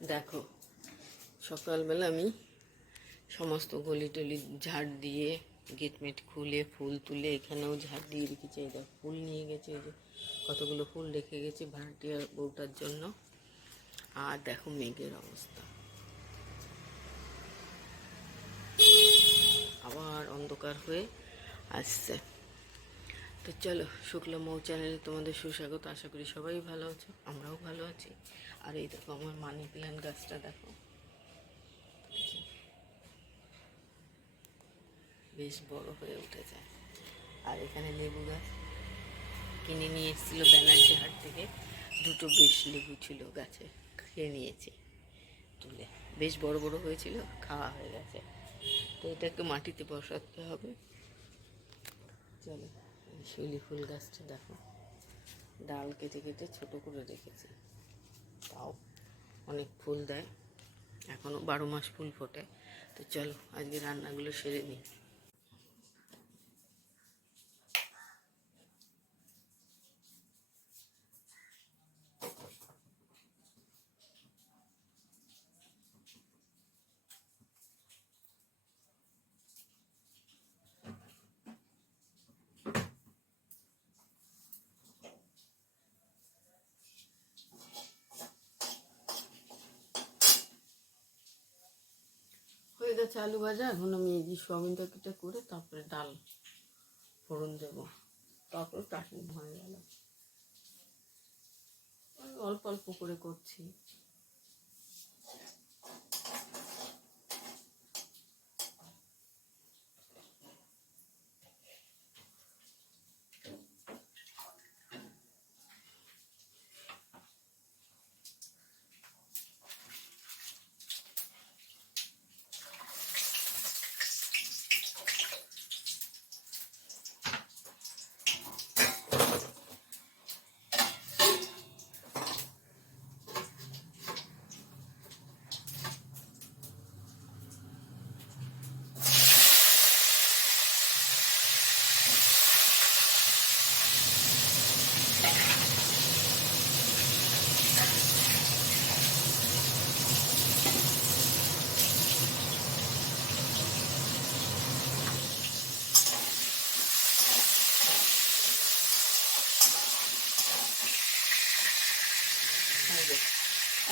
দেখো, সকালবেলা আমি সমস্ত গলি টলি ঝাড় দিয়ে গেটমেট খুলে ফুল তুলে এখানেও ঝাড় দিয়ে রেখেছি। এই দেখো ফুল নিয়ে গেছে, এই যে কতগুলো ফুল রেখে গেছি ভাড়াটিয়ার বউটার জন্য। আর দেখো মেঘের অবস্থা, আবার অন্ধকার হয়ে আসছে। তো চলো, শুক্লা মৌ চ্যানেলে তোমাদের সুস্বাগত। আশা করি সবাই ভালো আছো, আমরাও ভালো আছি। আর এই দেখো আমার মানি প্ল্যান্ট গাছটা দেখো, বেশ বড় হয়ে উঠেছে। আর এখানে লেবু গাছ কিনে নিয়ে এসেছিলো ব্যানার্জি হাট থেকে, দুটো বেশ লেবু ছিল গাছে, খেয়ে নিয়েছি তুলে, বেশ বড় বড় হয়েছিল, খাওয়া হয়ে গেছে। তো এটাকে মাটিতে বসাতে হবে। চলো, শিউলি ফুল গাছটা দেখো, ডাল কেটে কেটে ছোট করে রেখেছি, তাও অনেক ফুল দেয়, এখনও 12 মাস ফুল ফোটে। তো চলো আজকে রান্নাগুলো সেরে নিই। হয়ে গেছে আলু ভাজা, এখন আমি এই যে সোয়াবিন তরকারিটা করে তারপরে ডাল ফোড়ন দেবো, তারপরে চাটনি হয়ে গেল। অল্প অল্প করে করছি।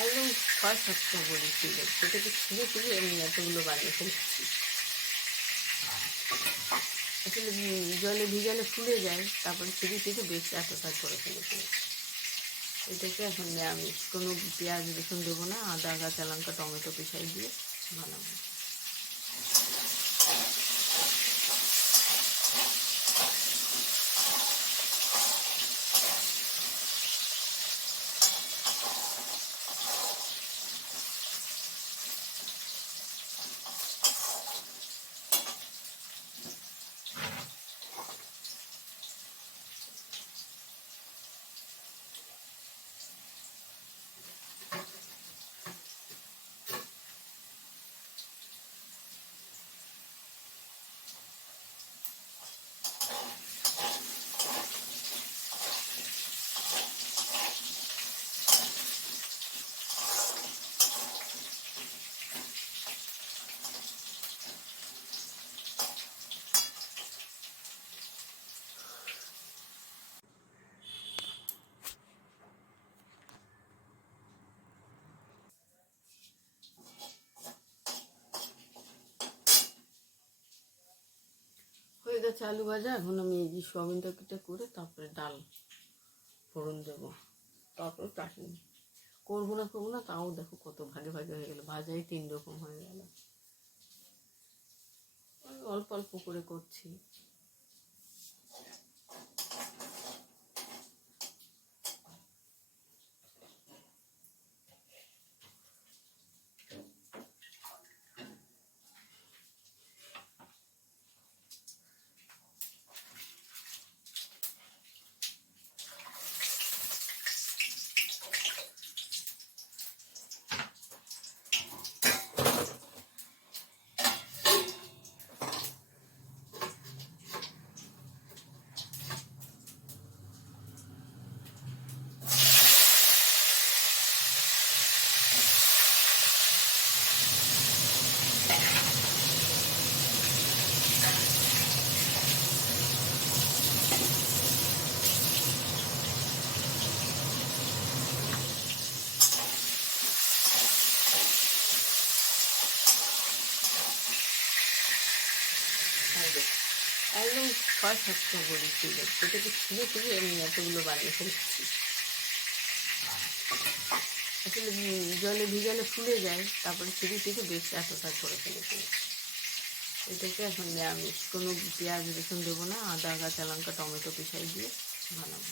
একদম ছয় সাতটা বড়ি ছিল, সেটাকে ছিঁড়ে ছিঁড়ে আমি এতগুলো বানিয়ে ফেলেছি। আসলে জলে ভিজালে ফুলে যায়, তারপরে ছিঁড়ে ছিঁড়ে বেশ এতটা করে ফেলেছি। এটাকে এখন আমি কোনো পেঁয়াজ রসুন দেবো না, আদা কাঁচা লঙ্কা টমেটো পিসাই দিয়ে বানাবো। হয়ে গেছে আলু ভাজা, এখন আমি এই যে সোয়াবিন তরকারিটা করে তারপরে ডাল ফোড়ন দেবো, তারপরে চাটনি করবো না, তাও দেখো কত ভাগে ভাগে হয়ে গেল, ভাজাই 3 রকম হয়ে গেল। অল্প অল্প করে করছি। হয় সবসময় বড়ি ছিল, সেটাকে ছিঁড়ে ছিঁড়ে আমি এতগুলো বানিয়ে ফেলেছি। আসলে জলে ভিজালে ফুলে যায়, তারপরে ছিঁড়ে ছিঁড়ে বেশ এতটা করে ফেলেছি। এটাকে এখন আমি কোনো পেঁয়াজ রসুন দেবো না, আদা কাঁচা লঙ্কা টমেটো পিসাই দিয়ে বানাবো।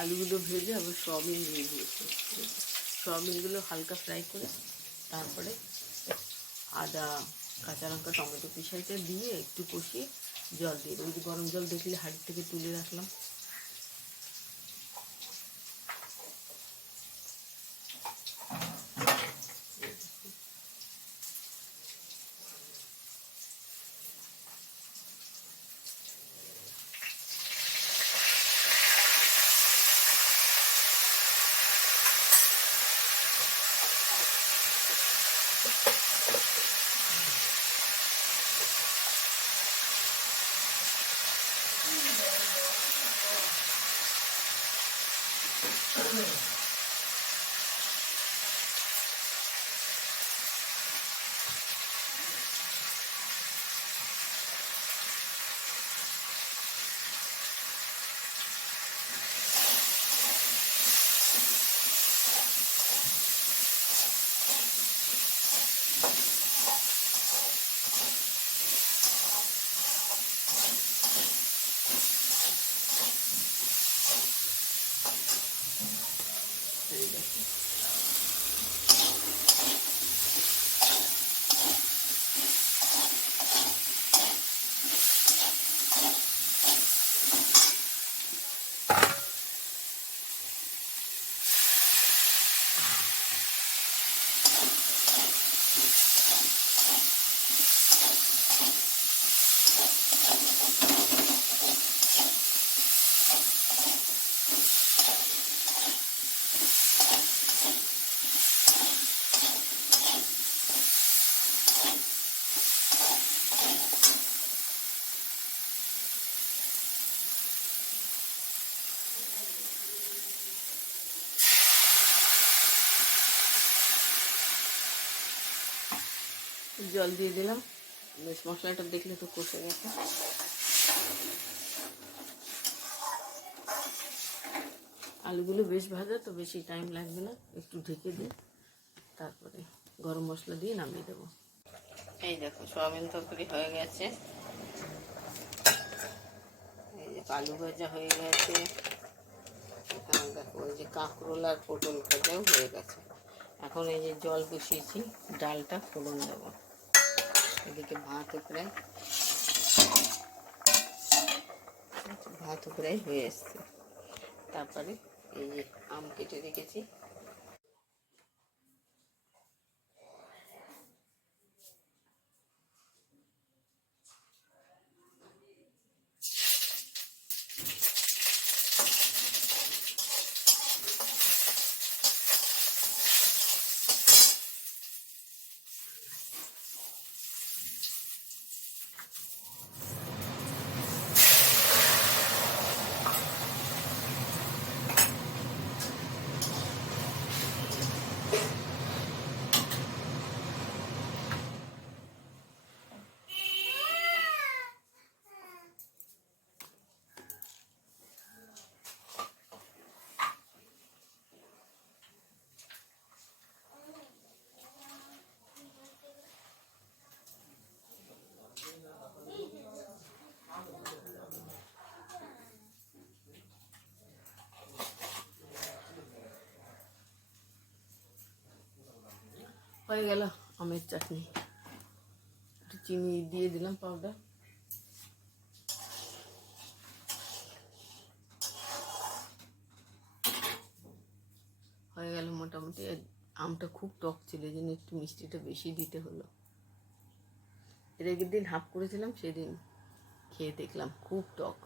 আলুগুলো ভেজে আবার সয়াবিন দিয়ে দিয়েছি। সয়াবিনগুলো হালকা ফ্রাই করে তারপরে আদা কাঁচা লঙ্কা টমেটো পিসাইটা দিয়ে একটু কষিয়ে জল দিয়ে দেবো। গরম জল দেখলে হাঁড়ি থেকে তুলে রাখলাম। জল দিয়ে দিলাম। বেশ মশলাটা দেখলে তো কষে গেছে। আলুগুলো বেশ ভাজা, তো বেশি টাইম লাগবে না, একটু ঢেকে দিই, তারপরে গরম মশলা দিয়ে নামিয়ে দেবো। এই দেখো সয়াবিন তরকারি হয়ে গেছে, এই যে আলু ভাজা হয়ে গেছে, এখানে দেখো ওই যে কাঁকরোল আর পটল ভাজাও হয়ে গেছে। এখন এই যে জল বসিয়েছি, ডালটা ফোড়ন দেবো। এদিকে ভাতও প্রায় হয়ে এসছে। তারপরে এই যে আম কেটে রেখেছি, হয়ে গেল আমের চাটনি। একটু চিনি দিয়ে দিলাম পাউডার। হয়ে গেল মোটামুটি। আমটা খুব টক ছিল, এই জন্য একটু মিষ্টিটা বেশি দিতে হলো। এর আগের দিন হাফ করেছিলাম, সেদিন খেয়ে দেখলাম খুব টক।